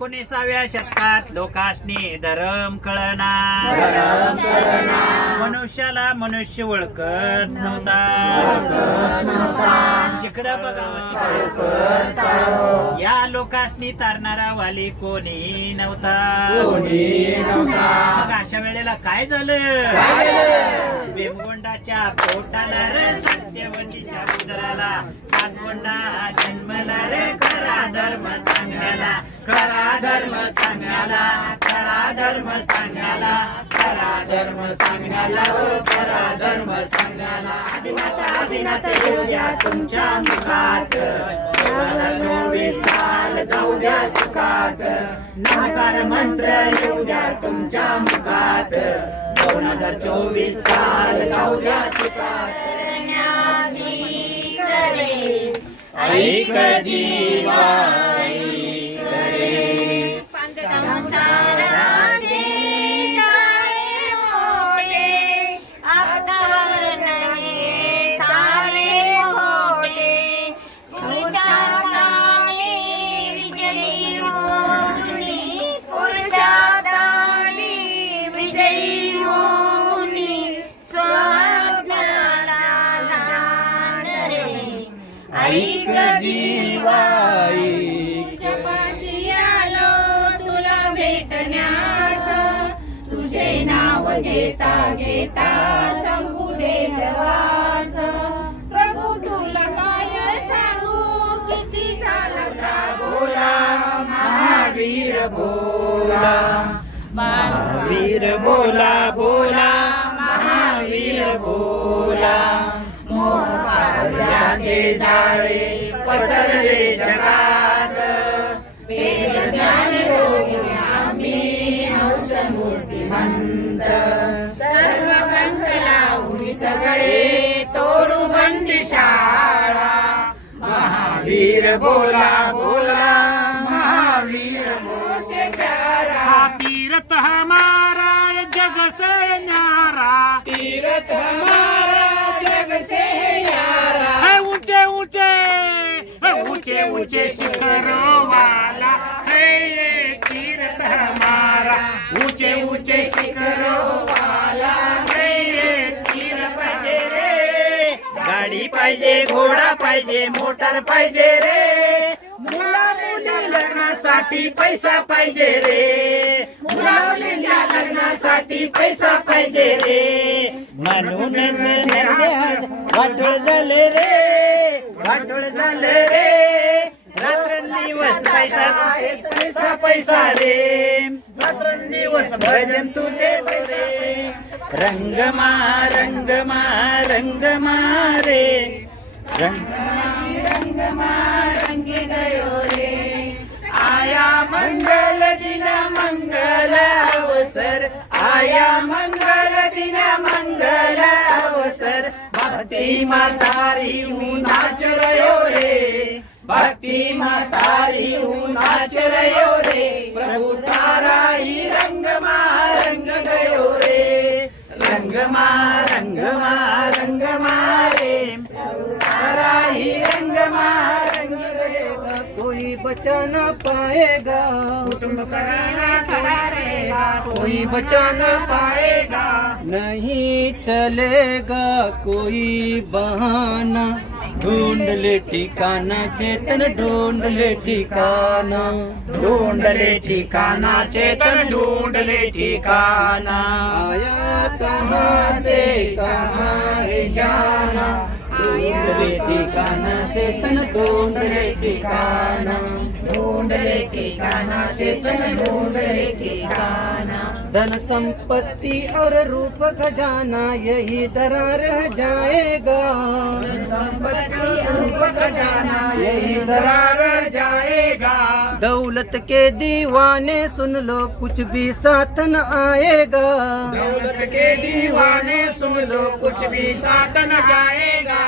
एकोणीसाव्या शतकात लोकांनी धरम कळना मनुष्याला मनुष्य ओळखत नव्हता. जिकडं बघावं तिकडं. या लोकांनी तारणारा वाली कोणी नव्हता. मग अशा वेळेला काय झालं? वेमगोंडाच्या पोटाला रे सत्यवतीच्या उदराला सातगोंडा जन्मला रे खरा धर्म सांगायला खरा धर्म सांगायला खरा धर्म सांगायला खरा धर्म सांगायला हो खरा धर्म सांगायला आदिनाथ आदिनाथ येऊ द्या तुमच्या मुखात. साल जाऊ द्या सुखात. नाकार मंत्र येऊ द्या तुमच्या मुखात. दोन हजार चोवीस साल जाऊ द्या सुखात. ऐक जीवा पाशी आलो तुला भेटण्यास. तुझे नाव घेता घेता संपू दे प्रवास. प्रभू तुला काय सांगू? किती झाला बोला महावीर बोला. महावीर बोला बोला. महावीर बोला. मोहाचे जाळे पसरले. जगात वेद ज्ञान रोगी आम्ही हंस मूर्तिमंत लावून सगळे तोडू बंदी शाळा। महावीर बोला बोला महावीर तीरथ हमारा जग से न्यारा तीरथ हमारा जग से यारा है ऊंचे ऊंचे है ऊंचे ऊंचे शिखरों वाला है ये तीरथ हमारा ऊंचे ऊंचे शिखरों वाला है ये तीरथ पाहिजे रे गाडी पाहिजे घोडा पाहिजे मोटर पाहिजे रे. मुला मुली लग्नासाठी पैसा पाहिजे रे. मुला मुलींच्या लग्नासाठी पैसा पाहिजे रे. म्हणूनच वाटोळ झाले रे. वाटोळ झाले रे. रात्रंदिवस पैसा पैसा पैसा रे रात्रंदिवस भजन तुझे रे. रंगमा रंगमा रंगमा रे रंगमा रंगी गयो रे आया मंगल दिन मंगल अवसर. आया मंगल दिन मंगल अवसर. भक्ति मातारी हूँ नाच रयो रे. भक्ति मातारी हूँ नाच रयो रे. प्रभु तारा ही रंग मा रंग गयो रे. रंग मा रंग मा रंग मा रे प्रभु तारा ही रंग मा रंग गयो कोई बचा न पाएगा. कुटुंब कराना खड़ा रहेगा. कोई बचा न पाएगा. नहीं चलेगा कोई बहाना. ढूंढ ले ठिकाना चेतन ढूंढ ले ठिकाना ढूंढ ले ठिकाना चेतन ढूंढ ले ठिकाना आया कहाँ से कहाँ है जाना? ढूंढ ले ठिकाना चेतन ढूंढ ले ले ठिकाना चेतन ढूंढ ले ठिकाना धन संपत्ति और रूप खजाना यही धरा रह जाएगा संपत्ति रूप खजाना यही धरा रह जाएगा दौलत के दीवाने सुन लो कुछ भी साथ न आएगा दौलत के दीवाने सुन लो कुछ भी साथ न जाएगा